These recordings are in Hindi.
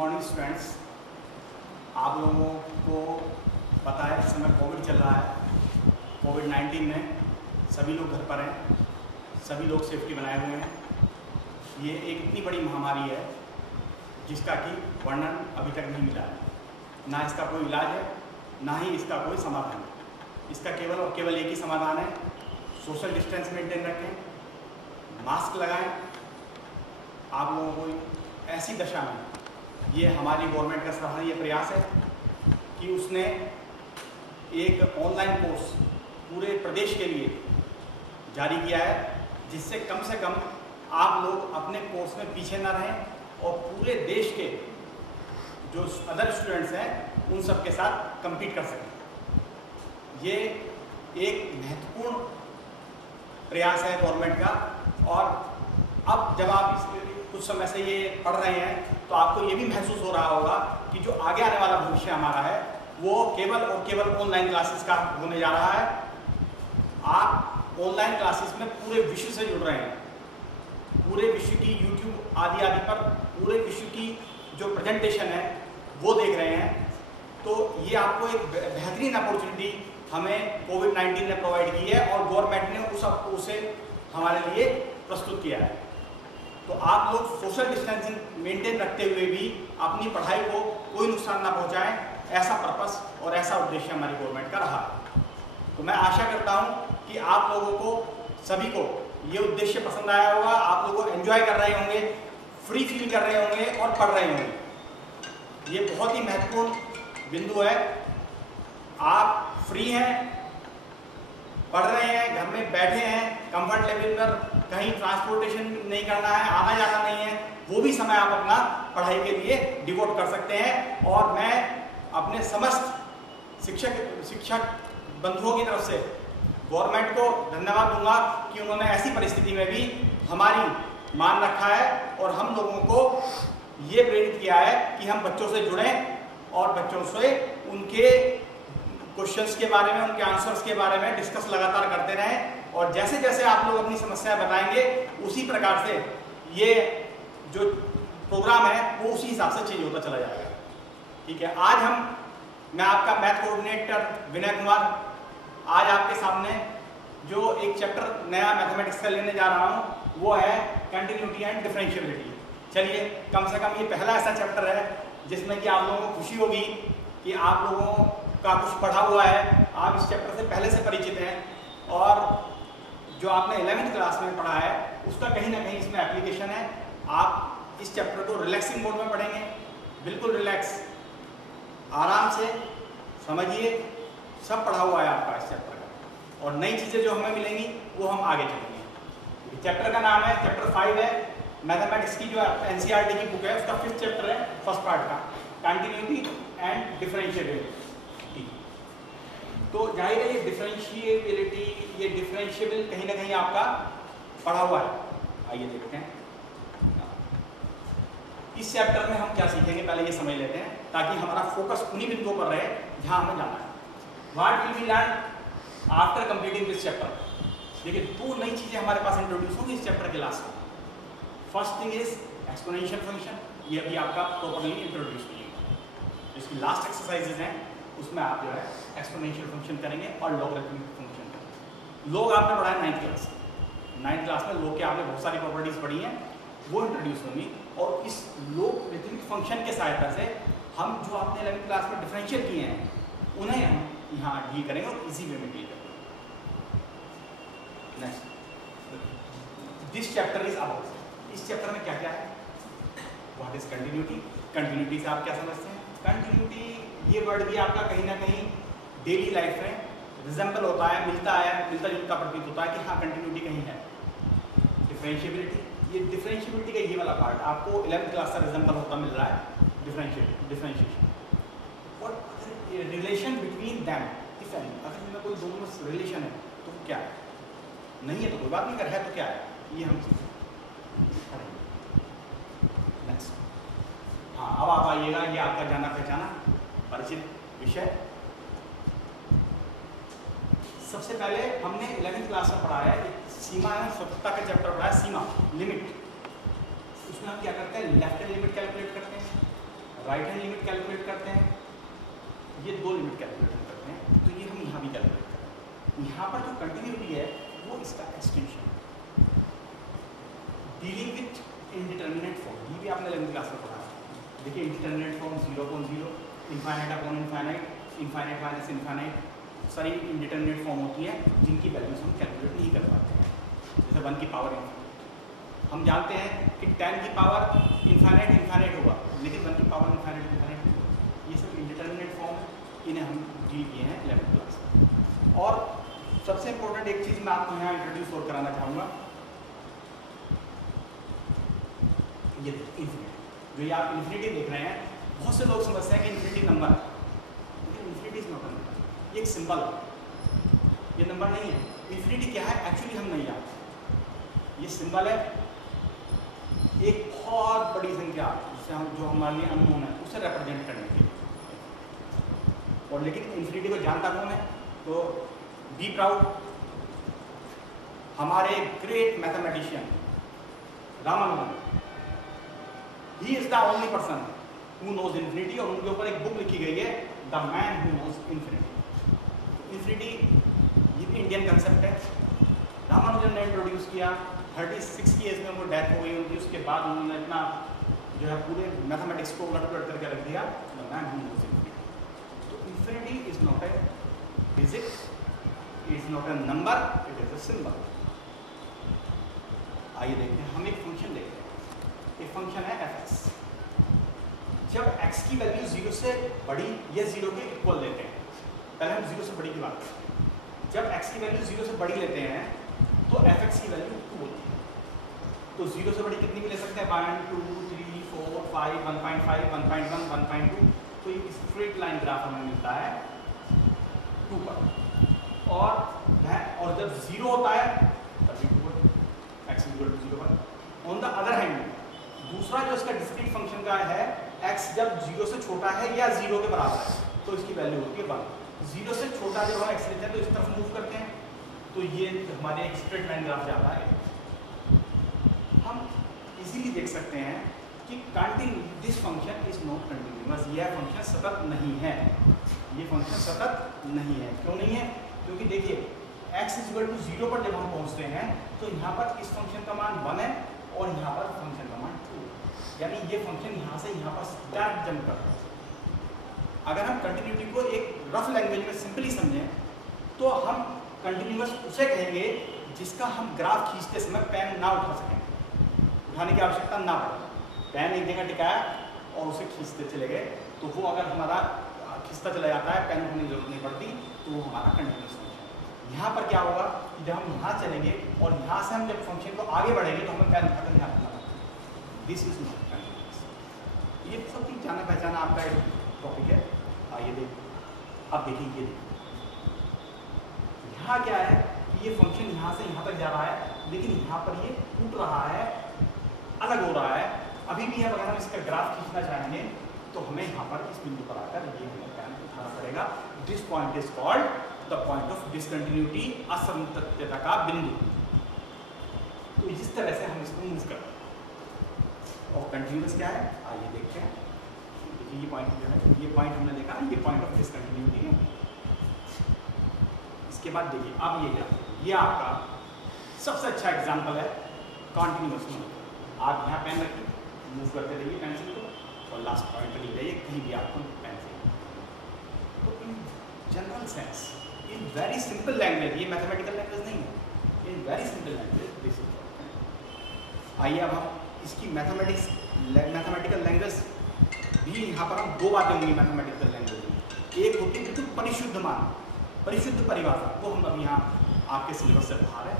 Morning students. आप लोगों को पता है इस समय कोविड चल रहा है। कोविड-19 में सभी लोग घर पर हैं, सभी लोग सेफ्टी बनाए हुए हैं। ये एक इतनी बड़ी महामारी है जिसका कि वर्णन अभी तक नहीं मिला है। ना इसका कोई इलाज है, ना ही इसका कोई समाधान है। इसका केवल और केवल एक ही समाधान है, सोशल डिस्टेंस मेंटेन रखें, मास्क लगाएं। आप लोगों को ऐसी दशा में ये हमारी गवर्नमेंट का सराहनीय प्रयास है कि उसने एक ऑनलाइन कोर्स पूरे प्रदेश के लिए जारी किया है, जिससे कम से कम आप लोग अपने कोर्स में पीछे न रहें और पूरे देश के जो अदर स्टूडेंट्स हैं उन सब के साथ compete कर सकें। ये एक महत्वपूर्ण प्रयास है गवर्नमेंट का। और अब जब आप कुछ समय से ये पढ़ रहे हैं तो आपको ये भी महसूस हो रहा होगा कि जो आगे आने वाला भविष्य हमारा है वो केवल और केवल ऑनलाइन क्लासेस का होने जा रहा है। आप ऑनलाइन क्लासेस में पूरे विश्व से जुड़ रहे हैं, पूरे विश्व की यूट्यूब आदि पर पूरे विश्व की जो प्रेजेंटेशन है वो देख रहे हैं। तो ये आपको एक बेहतरीन अपॉर्चुनिटी हमें कोविड-19 ने प्रोवाइड की है और गवर्नमेंट ने उसे हमारे लिए प्रस्तुत किया है। तो आप लोग सोशल डिस्टेंसिंग मेंटेन रखते हुए भी अपनी पढ़ाई को कोई नुकसान ना पहुंचाएं, ऐसा पर्पस और ऐसा उद्देश्य हमारी गवर्नमेंट का रहा। तो मैं आशा करता हूं कि आप लोगों को सभी को ये उद्देश्य पसंद आया होगा। आप लोगों को एंजॉय कर रहे होंगे, फ्री फील कर रहे होंगे और पढ़ रहे होंगे। ये बहुत ही महत्वपूर्ण बिंदु है। आप फ्री हैं, पढ़ रहे हैं, घर में बैठे हैं, कंफर्ट लेवल पर, कहीं ट्रांसपोर्टेशन नहीं करना है, आना जाना नहीं है, वो भी समय आप अपना पढ़ाई के लिए डिवोट कर सकते हैं। और मैं अपने समस्त शिक्षक बंधुओं की तरफ से गवर्नमेंट को धन्यवाद दूंगा कि उन्होंने ऐसी परिस्थिति में भी हमारी मान रखा है और हम लोगों को ये प्रेरित किया है कि हम बच्चों से जुड़ें और बच्चों से उनके क्वेश्चंस के बारे में, उनके आंसर्स के बारे में डिस्कस लगातार करते रहें। और जैसे जैसे आप लोग अपनी समस्या बताएंगे उसी प्रकार से ये जो प्रोग्राम है वो उसी हिसाब से चेंज होता चला जाएगा। ठीक है, मैं आपका मैथ कोऑर्डिनेटर विनय कुमार आज आपके सामने जो एक चैप्टर नया मैथमेटिक्स का लेने जा रहा हूँ वो है कंटिन्यूटी एंड डिफरेंशिएबिलिटी। चलिए, कम से कम ये पहला ऐसा चैप्टर है जिसमें कि आप लोगों को खुशी होगी कि आप लोगों का कुछ पढ़ा हुआ है, आप इस चैप्टर से पहले से परिचित हैं और जो आपने 11वीं क्लास में पढ़ा है उसका कहीं ना कहीं इसमें एप्लीकेशन है। आप इस चैप्टर को रिलैक्सिंग मोड में पढ़ेंगे, बिल्कुल रिलैक्स, आराम से समझिए। सब पढ़ा हुआ है आपका इस चैप्टर का और नई चीज़ें जो हमें मिलेंगी वो हम आगे चलेंगे। चैप्टर का नाम है, चैप्टर 5 है मैथमेटिक्स की जो NCERT की बुक है उसका 5th चैप्टर है, फर्स्ट पार्ट का, कंटिन्यूटी एंड डिफरेंशिएबिलिटी। तो जाहिर है ये डिफरेंशिएबिलिटी, ये डिफरेंशिएबल कहीं ना कहीं आपका पढ़ा हुआ है। आइए देखते हैं इस चैप्टर में हम क्या सीखेंगे, पहले ये समझ लेते हैं ताकि हमारा फोकस उन्हीं बिंदुओं पर रहे जहां हमें जाना है। What will be learn after completing this chapter. देखिए, दो नई चीजें हमारे पास इंट्रोड्यूस होंगी इस चैप्टर के लास्ट में। First thing is exponential function, ये अभी आपका प्रॉपर्ली इंट्रोड्यूस नहीं है। इसकी लास्ट एक्सरसाइजेज हैं उसमें आप जो है एक्सपोनेंशियल फंक्शन करेंगे और लॉगरिथमिक फंक्शन करेंगे। लॉग आपने पढ़ा है 9th क्लास में लॉग के आपने बहुत सारी प्रॉपर्टीज पढ़ी हैं, वो इंट्रोड्यूस होंगी। और इस लॉगरिथमिक फंक्शन के सहायता से हम जो आपने 11वीं क्लास में डिफरेंशियल किए हैं उन्हें हम यहाँ डील करेंगे और इजी वे में डील करेंगे। Next, this chapter is about, इस चैप्टर में क्या क्या है। व्हाट इज कंटिन्यूटी, कंटिन्यूटी से आप क्या समझते हैं। कंटिन्यूटी ये वर्ड भी आपका कहीं ना कहीं डेली लाइफ में रिजेंबल होता है, मिलता जुलता प्रतीत होता है कि हाँ कंटिन्यूटी कहीं है। डिफरेंशिएबिलिटी, ये डिफरेंशिएबिलिटी का ये वाला पार्ट आपको 11th क्लास का रिजेंबल होता मिल रहा है, डिफरेंशिएशन। और relation between them, if any, अगर इनमें कोई दोनों में रिलेशन है तो क्या है, नहीं है तो कोई बात नहीं, अगर है तो क्या है, ये हम नेक्स्ट। हाँ, अब आप आइएगा, ये आपका जाना पहचाना परिचित विषय। सबसे पहले हमने 11वीं क्लास में पढ़ा है सीमा एवं स्वतंत्रता का चैप्टर पढ़ा है, सीमा, लिमिट। उसमें हम क्या करते हैं, लेफ्ट हैंड लिमिट कैलकुलेट करते हैं, राइट हैंड लिमिट कैलकुलेट करते हैं, ये दो लिमिट कैलकुलेट करते हैं, तो ये हम यहाँ भी कैलकुलेट करते हैं। यहाँ पर जो कंटिन्यूटी है वो इसका extension. Dealing with indeterminate form, ये भी आपने 11th क्लास में पढ़ा है। देखिए indeterminate form 0.0, infinite upon infinite, infinite minus infinite, सारी इंडिटरमिनेट फॉर्म होती है जिनकी वैल्यूज हम कैलकुलेट नहीं कर पाते हैं। जैसे 1 की पावर हम जानते हैं कि 10 की पावर इनफाइनाइट इनफाइनाइट होगा, लेकिन 1 की पावर इनफाइनाइट इनफाइनाइट नहीं होगा। ये सब इंडिटरमिनेट फॉर्म है, इन्हें हम डील किए हैं 11th क्लास में। और सबसे इंपॉर्टेंट एक चीज़ मैं आपको यहाँ इंट्रोड्यूस और कराना चाहूँगा, ये इन्फिनिटी। जो ये आप इन्फिनिटी देख रहे हैं, बहुत से लोग समझते हैं कि इन्फिनिटी नंबर है, लेकिन infinity is not a number, ये एक सिंबल है, ये नंबर नहीं है। इन्फिनिटी क्या है एक्चुअली हम नहीं जानते। ये सिंबल है एक बहुत बड़ी संख्या जिससे हम जो हमारे लिए अननोन है उसे रिप्रेजेंट करने के लिए। और लेकिन इन्फिनिटी को जानता कौन है? तो बी प्राउड, हमारे great mathematician Ramanujan, he is the only person who knows infinity, और उनके ऊपर एक बुक लिखी गई है the man who knows infinity. Infinity ये भी इंडियन कंसेप्ट है, रामानुजन ने इंट्रोड्यूस किया। 36 की एज में उनको डेथ हो गई उनकी, उसके बाद उन्होंने इतना जो है पूरे मैथमेटिक्स को उलट पुलट करके रख दिया, the man who knows infinity. तो infinity is not a physics, is not a number, it is a symbol. आइए देखते हैं, हम एक फंक्शन देखते हैं। एक फंक्शन है fx। जब x की वैल्यू 0 से बड़ी या 0 के इक्वल लेते हैं, पहले हम 0 से बड़ी की बात करते हैं। जब x की वैल्यू 0 से बड़ी लेते हैं तो fx की वैल्यू 2 होती है। तो 0 से बड़ी कितनी भी ले सकते हैं? 1 2 3 4 5 1.5 1.1 1.2। तो ये स्ट्रेट लाइन ग्राफ हमें मिलता है 2 पर। और जब 0 होता है तभी 2 पर, x = 0 पर। ऑन द अदर हैंड, दूसरा जो इसका डिस्क्रीट फंक्शन का है, x जब 0 से छोटा है या 0 के बराबर है तो इसकी वैल्यू होती है 1। 0 से छोटा जब हम x लेते हैं तो इस तरफ मूव करते हैं, तो ये हमारे एक स्ट्रेट लाइन ग्राफ जाता है। हम इजीली देख सकते हैं कि this function is not continuous, यह फंक्शन सतत नहीं है। ये फंक्शन सतत नहीं है। क्यों नहीं है? क्योंकि देखिए x = 0 पर जब हम पहुंचते हैं तो यहाँ पर इस फंक्शन का मान 1 है और यहाँ पर फंक्शन का मान 2, यानी ये फंक्शन यहाँ से यहाँ पर डायरेक्ट जंप करता है। अगर हम कंटिन्यूटी को एक रफ लैंग्वेज में सिंपली समझें तो हम कंटिन्यूअस उसे कहेंगे जिसका हम ग्राफ खींचते समय पेन ना उठा सकें, उठाने की आवश्यकता ना पड़े। पेन एक जगह टिकाया और उसे खींचते चले गए, तो वो अगर हमारा खींचता चला जाता है, पेन उठाने की जरूरत नहीं पड़ती, तो वो हमारा कंटिन्यूअस फंक्शन। यहाँ पर क्या होगा कि जब हम यहाँ चलेंगे और यहाँ से हम जब फंक्शन को आगे बढ़ेंगे तो हमें पेन उठाकर यहाँ रखना पड़ता। This is not continuous. ये सब चीज जाना पहचाना आपका एक टॉपिक है। आइए देखिए, अब देखिए ये यहाँ क्या है कि ये फंक्शन यहाँ से यहाँ तक जा रहा है, लेकिन यहाँ पर ये टूट रहा है, अलग हो रहा है। अभी भी अगर हम इसका ग्राफ खींचना चाहेंगे तो हमें यहाँ पर इस बिंदु पर आकर ये हमें पेन उठाना पड़ेगा। This point is called the point of discontinuity, असंतत्यता का बिंदु। तो इस तरह से हम इसको मूव करते हैं। और कंटिन्यूअस क्या है आइए देखते हैं। ये पॉइंट जो है, ये पॉइंट हमने देखा, ये पॉइंट ऑफ डिसकंटिन्यूटी है। इसके बाद देखिए अब ये क्या, ये आपका सबसे अच्छा एग्जांपल है कॉन्टिन्यूअस मूव। आप यहाँ पेन रखिए, मूव करते रहिए पेंसिल को और लास्ट पॉइंट पर ले जाइए कहीं भी आपको पेंसिल। तो in general sense, in very simple language, ये मैथमेटिकल लैंग्वेज नहीं है, in very simple language this is. आइए अब हम इसकी मैथमेटिकल लैंग्वेज भी, यहाँ पर हम दो बातें होंगी मैथमेटिकल लैंग्वेज में। एक होती है बिल्कुल परिशुद्ध मान, परिशुद्ध परिभाषा, वो हम अब यहाँ आपके सिलेबस से बाहर है।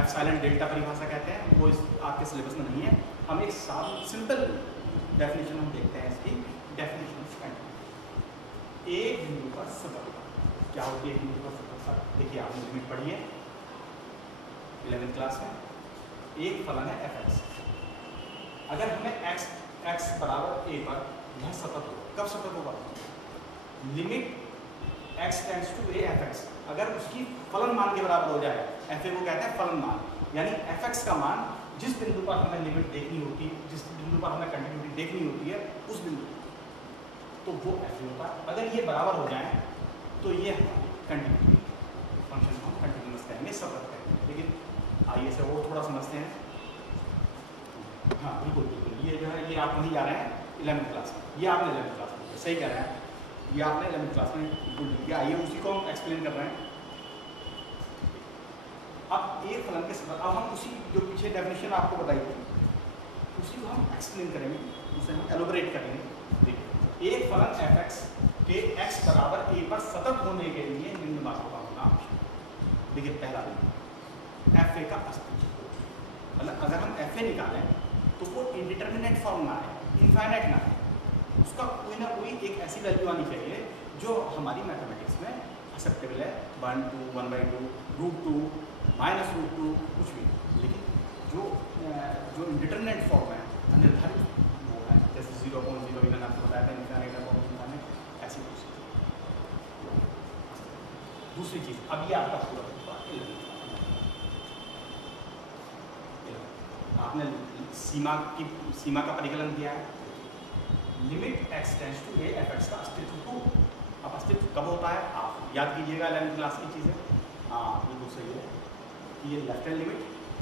एप्सिलॉन डेल्टा परिभाषा कहते हैं, वो इस आपके सिलेबस में नहीं है। हम एक सिंपल डेफिनेशन हम देखते हैं इसकी डेफिनेशन। एक बिंदु पर सततता क्या होती है? एक बिंदु पर सततता देखिए, आपने लिमिट पढ़ी है 11th क्लास में। एक फलन है fx, अगर हमें x = a पर यह सतत होगा। कब सतत होगा? Limit x tends to a fx, अगर उसकी फलन मान के बराबर हो जाए, fa को कहते हैं फलन मान, यानी fx का मान जिस बिंदु पर हमें लिमिट देखनी होती है, जिस बिंदु पर हमें कंटिन्यूटी देखनी होती है, उस बिंदु वो ऐसे होता है। अगर ये बराबर हो जाए तो ये कंटिन्यूटी फंक्शन को हम कंटिन्यूस कहेंगे, सतत कहेंगे। लेकिन आइए से और थोड़ा समझते हैं। हाँ बिल्कुल बिल्कुल, ये जो है ये आप वहीं जा रहे हैं 11वीं क्लास में, ये आपने 11वीं क्लास में सही कह रहे हैं, ये आपने 11वीं क्लास में बिल्कुल लिख दिया। आइए उसी को हम एक्सप्लेन कर रहे हैं। अब एक फलन के सतत, अब हम उसी जो पीछे डेफिनेशन आपको बताई थी उसी को हम एक्सप्लेन करेंगे, उसे हम एलोबरेट करेंगे। देखिए एक फलन fx के x बराबर a पर सतत होने के लिए निम्न बातों का होना आवश्यक। देखिए पहला बिंदु fa का अस्तित्व, मतलब अगर हम fa निकालें तो वो इंडिटरमिनेट फॉर्म ना है, इनफाइनाइट ना है, उसका कोई ना कोई एक ऐसी वैल्यू आनी चाहिए जो हमारी मैथमेटिक्स में एक्सेप्टेबल है, 1 2 1/2 √2 -√2 कुछ भी। लेकिन जो इंडिटरमिनेट फॉर्म है, अनिर्धारित वो है, जैसे 0.0 मैंने आपको बताया था इनफाइनाइट फॉर्म में, ऐसी कुछ। दूसरी चीज़, अब ये आपका पूरा आपने सीमा का परिकलन किया है। Limit x tends to a fx का अस्तित्व को, अब अस्तित्व कब होता है आप याद कीजिएगा 11वीं क्लास की चीज़ें। हाँ बिल्कुल सही है कि ये लेफ्ट हैंड लिमिट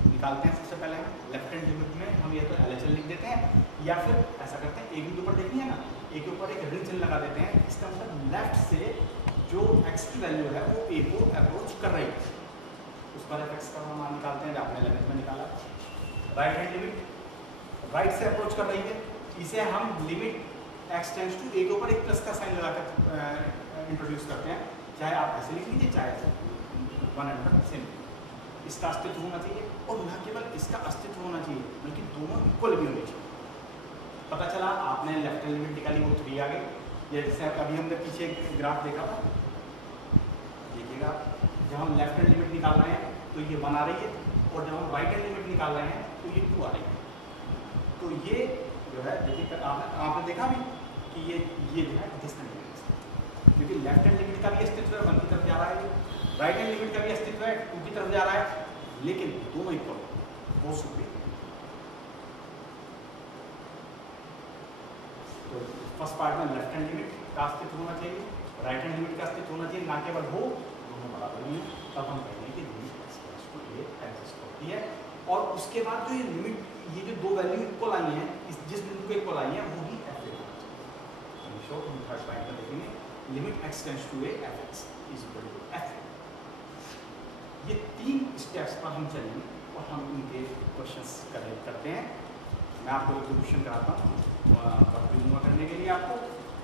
निकालते हैं। सबसे पहले हम लेफ्ट हैंड लिमिट में हम ये तो LHL लिख देते हैं, या फिर ऐसा करते हैं एक बिंदु पर देखनी है ना, एक के ऊपर एक ऋण चिन्ह लगा देते हैं। इसका मतलब लेफ्ट से जो x की वैल्यू है वो a को अप्रोच कर रही है, उस पर fx का मान निकालते हैं, आपने 11th में निकाला। राइट हैंड लिमिट राइट से अप्रोच कर रही है, इसे हम limit x tends to a के ऊपर एक प्लस का साइन लगाकर इंट्रोड्यूस करते हैं। चाहे आप ऐसे लिख लीजिए, चाहे ऐसे 100%। इसका अस्तित्व होना चाहिए, और न केवल इसका अस्तित्व होना चाहिए बल्कि दोनों इक्वल भी होने चाहिए। पता चला आपने लेफ्ट हैंड लिमिट निकाली, वो 3 आ गई। जैसे अभी हमने पीछे ग्राफ देखा था, देखिएगा जब हम लेफ्ट हैंड लिमिट निकाल रहे हैं तो ये 1 आ रही है, और जब हम राइट हैंड लिमिट निकाल रहे हैं तो ये 2 आ रही है। तो ये जो है देखिए आपने देखा भी कि ये जो है डिस्कंटिन्यूअस, क्योंकि लेफ्ट हैंड लिमिट का भी अस्तित्व है, 1 की तरफ जा रहा है, राइट हैंड लिमिट का भी अस्तित्व है, 2 की तरफ जा रहा है, लेकिन दोनों इक्वल, वो सुपीरियर। तो फर्स्ट पार्ट में लेफ्ट हैंड लिमिट का अस्तित्व होना चाहिए, राइट हैंड लिमिट का अस्तित्व होना चाहिए, ना केवल हो दोनों बराबर ही, तब हम कहेंगे कि लिमिट एग्जिस्ट होती है। और उसके बाद जो ये लिमिट, ये जो दो वैल्यू इक्वल आई हैं, जिस बिंदु को इक्वल आई है वो ही f है। हम थर्ड पॉइंट में देखेंगे limit x tends to a fx is equal to f। ये 3 स्टेप्स पर हम चलेंगे और हम इनके क्वेश्चंस करते हैं। मैं आपको एक क्वेश्चन कराता हूँ दूंगा करने के लिए आपको,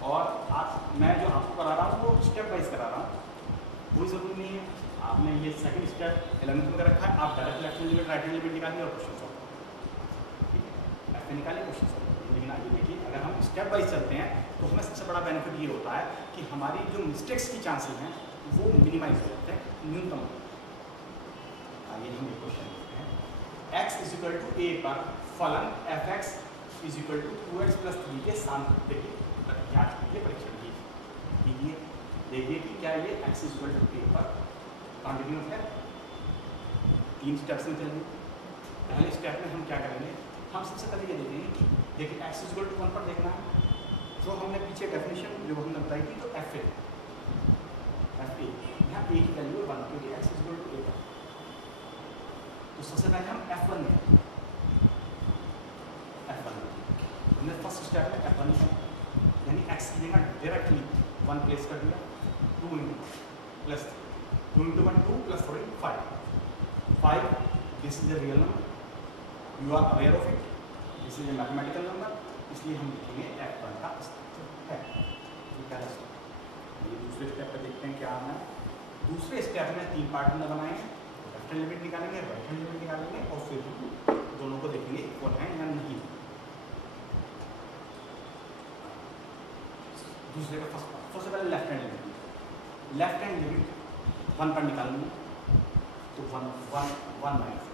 और आज मैं जो आपको करा रहा हूँ वो स्टेप वाइज करा रहा हूँ, कोई ज़रूरी नहीं है आपने ये सेकंड स्टेप 11th में रखा है, आप direct left hand limit right hand limit निकालिए और क्वेश्चन सॉल्व करिए, ठीक है, ऐसे निकालिए क्वेश्चन सॉल्व करिए। लेकिन आगे देखिए, अगर हम स्टेप वाइज चलते हैं तो हमें सबसे बड़ा बेनिफिट ये होता है कि हमारी जो मिस्टेक्स की चांसेस हैं वो मिनिमाइज हो जाते हैं, न्यूनतम। आइए हम एक क्वेश्चन देखते हैं। x is equal to a पर फलन fx is equal to 2x + 3 के सांख्यिकी ज्ञात कीजिए, परीक्षण कीजिए। देखिए कि क्या ये x is equal to a पर कॉन्टिन्यूस है। 3 स्टेप्स में चलेंगे। पहले स्टेप में हम क्या करेंगे, हम सबसे पहले ये देखेंगे कि देखिए x इज इक्वल टू 1 पर देखना है, जो हमने पीछे डेफिनेशन जो हमने बताई थी, तो f a यहाँ a की वैल्यू 1, क्योंकि x is equal to a पर। तो सबसे पहले हम f1 लेंगे, हमने फर्स्ट स्टेप में f1 यानी x की जगह डायरेक्टली 1 प्लेस कर दिया, 2 + 2 × 1 2 + 4 5। This is a real number, you are aware of it, this is a mathematical number, इसलिए हम लिखेंगे f1 का अस्तित्व है। ये दूसरे स्टेप पे देखते हैं क्या आना है। दूसरे स्टेप में 3 पार्ट में बनाएंगे, लेफ्ट हैंड लिमिट निकालेंगे, राइट हैंड लिमिट निकालेंगे, और फिर दोनों को देखेंगे इक्वल है या नहीं। दूसरे का फर्स्ट पार्ट, सबसे पहले लेफ्ट हैंड लिमिट 1 पर निकालेंगे, तो 1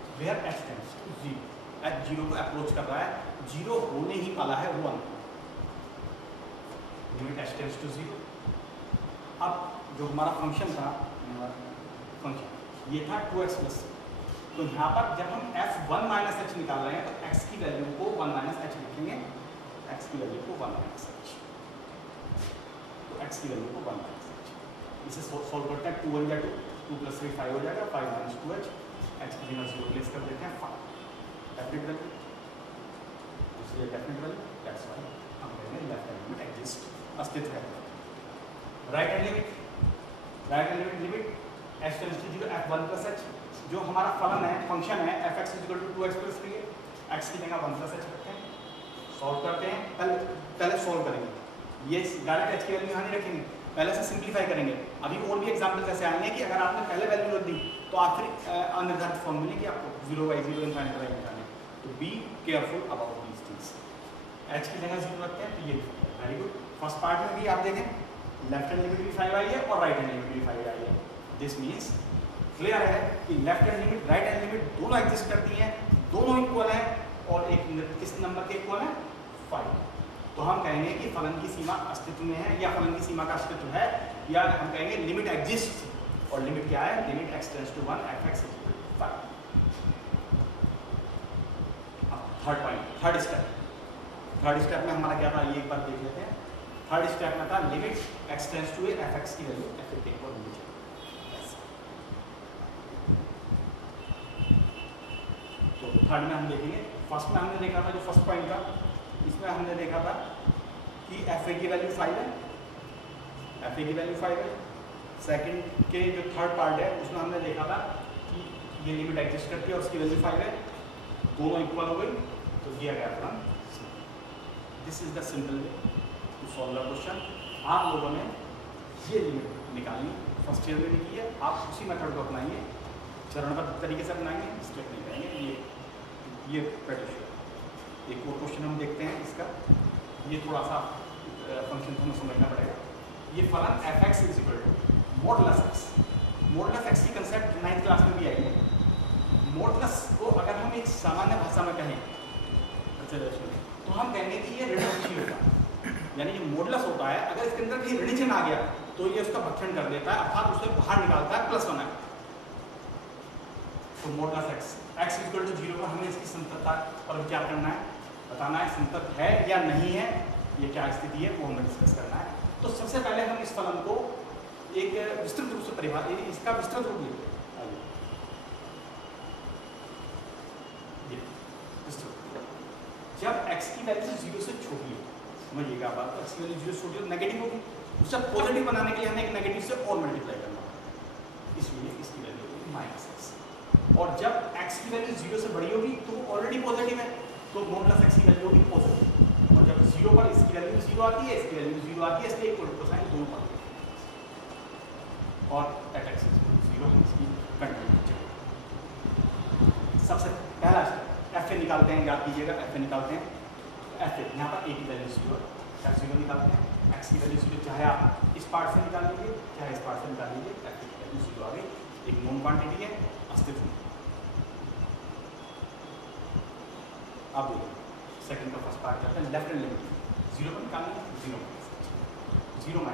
- where x tends to 0, h 0 को अप्रोच कर रहा है, 0 होने ही वाला है 1, लिमिट h टेंड्स टू 0। अब जो हमारा फंक्शन था, ये था 2x + 3, तो यहाँ पर जब हम f1 - h निकाल रहे हैं तो x की वैल्यू को 1 - h लिखेंगे, x की वैल्यू को 1 - h। की वैल्यू को 1 माइनस एच। इसे सॉल्व करते हैं, 2 1 जा 2, 2 + 3 5 हो जाएगा, 5 - 2h, एच की जगह 0 प्लेस कर देते हैं, 5 डेफिनेट वैल्यू, दूसरी डेफिनेट वैल्यू, दैट्स व्हाई हम कहेंगे लेफ्ट हैंड लिमिट एग्जिस्ट, अस्तित्व है। Right hand limit, right hand limit h tends to 0 f1 + h, जो हमारा फलन है, फंक्शन है fx = 2x + 3, x की जगह 1 + h रखते हैं, सॉल्व करते हैं। पहले सॉल्व करेंगे, ये डायरेक्ट h की वैल्यू यहाँ नहीं रखेंगे, पहले से सिंप्लीफाई करेंगे। अभी और भी एग्जांपल ऐसे आएंगे कि अगर आपने पहले वैल्यू रख दी तो आखिर अनिर्धारित फॉर्म मिलेगी आपको 0/0 इनफाइनाइट बाय इनफाइनाइट। तो be careful about these things. h की जगह 0 रखते हैं, तो ये वेरी गुड। फर्स्ट पार्ट में भी आप देखें लेफ्ट हैंड लिमिट भी 5 आई है और राइट हैंड लिमिट भी 5 आई है। दिस मीन्स क्लियर है कि left hand limit right hand limit दोनों एग्जिस्ट करती हैं, दोनों इक्वल हैं और एक किस नंबर के इक्वल है 5। तो हम कहेंगे कि फलन की सीमा अस्तित्व में है, या फलन की सीमा का अस्तित्व है, या हम कहेंगे लिमिट एग्जिस्ट, और लिमिट क्या है, limit x tends to 1 fx = 5। Third point, third step में हमारा क्या था, ये एक बार देख लेते हैं। थर्ड स्टेप में था limit x tends to fx की वैल्यू f के इक्वल होनी चाहिए। तो थर्ड में हम देखेंगे, फर्स्ट में हमने देखा था जो फर्स्ट पॉइंट था, इसमें हमने देखा था कि fa की वैल्यू 5 है, fa की वैल्यू 5 है। सेकंड के जो थर्ड पार्ट है उसमें हमने देखा था कि ये लिमिट एग्जिस्ट करती है और उसकी वैल्यू 5 है, दोनों इक्वल हो गई, तो दिया गया फलन। This is the simple way to solve the question. आप लोगों ने ये लिमिट निकाली, फर्स्ट ईयर में भी की है, आप उसी मेथड को अपनाएंगे, चरणबद्ध तरीके से अपनाएंगे, स्टेप नहीं करेंगे। ये पेटिशन एक और क्वेश्चन हम देखते हैं इसका, ये थोड़ा सा फंक्शन हमें समझना पड़ेगा। ये फलन fx = modulus x, modulus x की कंसेप्ट 9th क्लास में भी आई है। मॉडुलस को अगर हम एक सामान्य भाषा में कहें तो हम कहेंगे कि ये ऋण चिन्ह होगा, यानी जो मॉडुलस होता है अगर इसके अंदर कहीं ऋण चिन्ह आ गया तो ये उसका भक्षण कर देता है, अर्थात उसे बाहर निकालता है, +1 है। तो मॉडुलस x = 0 पर हमें इसकी संततता पर विचार करना है, बताना है संतत है या नहीं है, ये क्या स्थिति है वो हमें डिस्कस करना है। तो सबसे पहले हम इस फलन को एक विस्तृत रूप से परिभाषित, इसका विस्तृत रूप लेते हैं। जब x की वैल्यू 0 से छोटी है, समझिएगा बात, x की वैल्यू 0 से छोटी है नेगेटिव होगी, उसे पॉजिटिव बनाने के लिए हमें एक नेगेटिव से और मल्टीप्लाई करना होगा, इसलिए इसकी वैल्यू होगी -x। और जब x की वैल्यू 0 से बड़ी होगी तो वो ऑलरेडी पॉजिटिव है, तो मॉडुलस x की वैल्यू होगी पॉजिटिव, और जब 0 पर इसकी वैल्यू 0 आती है, इसकी वैल्यू 0 आती है, इसलिए इक्वल टू साइन दोनों पर और एट x = 0 हम इसकी कंटिन्यूटी। सबसे पहला स्टेप fa निकालते हैं, याद कीजिएगा fa निकालते हैं। fa यहाँ पर a की वैल्यू 0, f0 निकालते हैं, x की वैल्यू 0, चाहे आप इस पार्ट से निकाल लीजिए चाहे इस पार्ट से निकाल लीजिए, f की वैल्यू 0 आ गई, एक नॉन क्वांटिटी है, अस्तित्व। अब देखिए सेकंड का फर्स्ट पार्ट करते हैं, लेफ्ट हैंड लिमिट 0 पर निकालना है, 0 - h, 0 -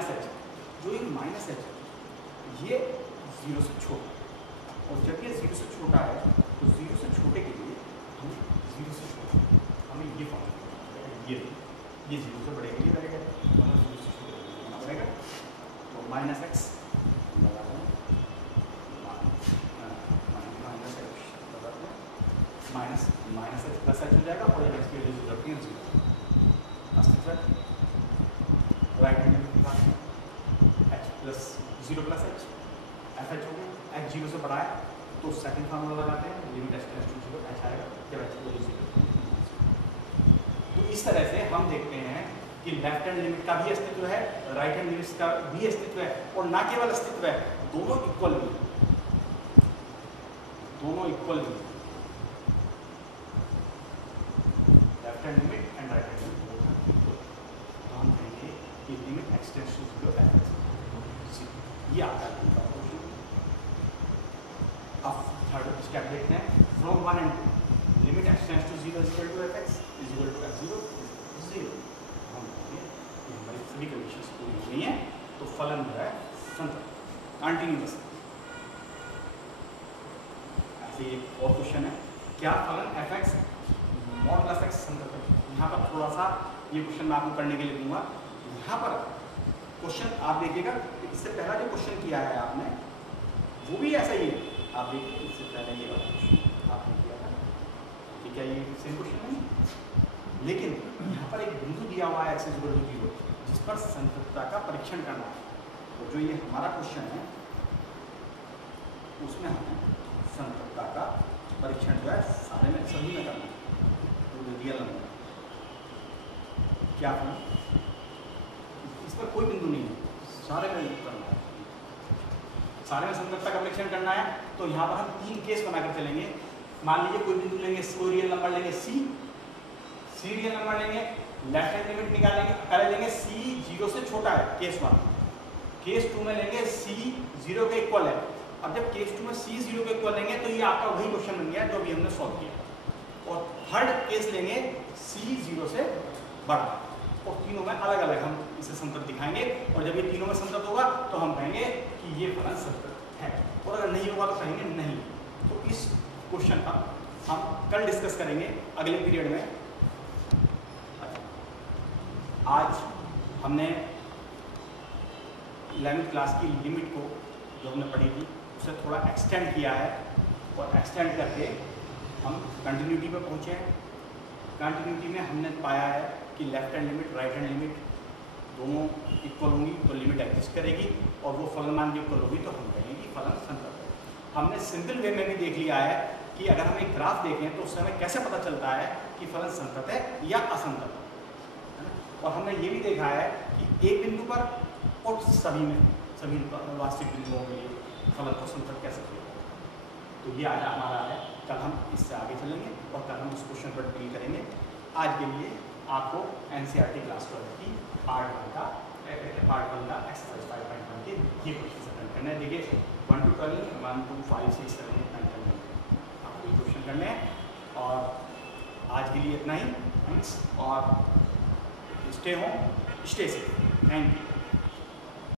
h, जो ये -h है ये 0 से छोटा, और जब ये 0 से छोटा है तो 0 से छोटे के लिए हमें 0 से छोटा हमें ये फॉर्म ये 0 से बड़े के लिए रहेगा, हमें 0 से छोटे होना पड़ेगा। तो -x -h हो जाएगा, और x की वैल्यू 0 अस्तित्व। राइट हैंड लिमिट निकालते हैं, h + 0 + h, fh हो गया, h 0 से बड़ा है तो सेकंड फार्मूला लगाते हैं, limit h tends to 0 h आएगा, जब h की वैल्यू 0। तो इस तरह से हम देखते हैं कि लेफ्ट हैंड लिमिट का भी अस्तित्व है, राइट हैंड लिमिट का भी अस्तित्व है, और ना केवल अस्तित्व है, दोनों इक्वल भी, दोनों इक्वल भी, left hand limit and right hand limit both are equal. तो हम कहेंगे कि limit x tends to 0 fx = 0, ये आता है। अब थर्ड स्टेप देखते हैं, from 1 and 2 limit x tends to 0 = fx = f0 0। हम हमारी सभी कंडीशंस पूरी हो गई हैं, तो फलन जो है संतत कंटिन्यूअस। ऐसे एक और क्वेश्चन है, क्या फलन fx मॉड प्लस एक्स संतत। यहाँ पर थोड़ा सा ये क्वेश्चन मैं आपको करने के लिए दूंगा। यहाँ पर क्वेश्चन आप देखिएगा, इससे पहला जो क्वेश्चन किया है आपने वो भी ऐसा ही है। आप देखिए इससे पहले ये वाला क्वेश्चन आपने किया था, ठीक है, ये सेम क्वेश्चन नहीं, लेकिन यहाँ पर एक बिंदु दिया हुआ है x = 0 जिस पर संततता का परीक्षण करना है। तो जो ये हमारा क्वेश्चन है उसमें हमें संततता का परीक्षण जो है सारे में सभी में करना है। तो रियल नंबर क्या करना, इस पर कोई बिंदु नहीं है, सारे में करना है, सारे में संततता का परीक्षण करना है। तो यहाँ पर हम 3 केस बनाकर चलेंगे। मान लीजिए कोई बिंदु लेंगे, कोई रियल नंबर लेंगे सी रियल नंबर लेंगे, लेफ्ट हैंड लिमिट निकालेंगे, पहले लेंगे सी 0 से छोटा है, केस 1। केस 2 में लेंगे सी 0 के इक्वल है। अब जब केस 2 में सी 0 के इक्वल लेंगे तो ये आपका वही क्वेश्चन बन गया जो अभी हमने सॉल्व किया। और थर्ड केस लेंगे सी 0 से बड़ा, और तीनों में अलग अलग हम इसे संतत दिखाएंगे। और जब ये तीनों में संतत होगा तो हम कहेंगे कि ये फलन संतत है, और अगर नहीं होगा तो कहेंगे नहीं। तो इस क्वेश्चन का हम कल डिस्कस करेंगे अगले पीरियड में। आज हमने 11वीं क्लास की लिमिट को जो हमने पढ़ी थी उसे थोड़ा एक्सटेंड किया है, और एक्सटेंड करके हम कंटिन्यूटी पे पहुँचे हैं। कंटिन्यूटी में हमने पाया है कि left hand limit right hand limit दोनों इक्वल होंगी तो लिमिट एग्जिस्ट करेगी, और वो फलन मान के इक्वल होगी तो हम कहेंगे कि फलन संतत है। हमने सिंपल वे में भी देख लिया है कि अगर हम एक ग्राफ देखें तो उससे हमें कैसे पता चलता है कि फलन संतत है या असंतत है ना। और हमने ये भी देखा है कि एक बिंदु पर और सभी वास्तविक बिंदुओं के लिए फलन को संतत कैसे किया। तो ये आज हमारा है, कल हम इससे आगे चलेंगे और कल हम उस क्वेश्चन पर डील करेंगे। आज के लिए आपको NCERT क्लास 12 की पार्ट 1 का एक्सरसाइज 5.1 के ये क्वेश्चन अटेंड करना है। देखिए 1 to 12, 1 2 5 6 7 8 9 10 आपको ये क्वेश्चन करने हैं। और आज के लिए इतना ही, थैंक्स, और stay home stay safe, thank you.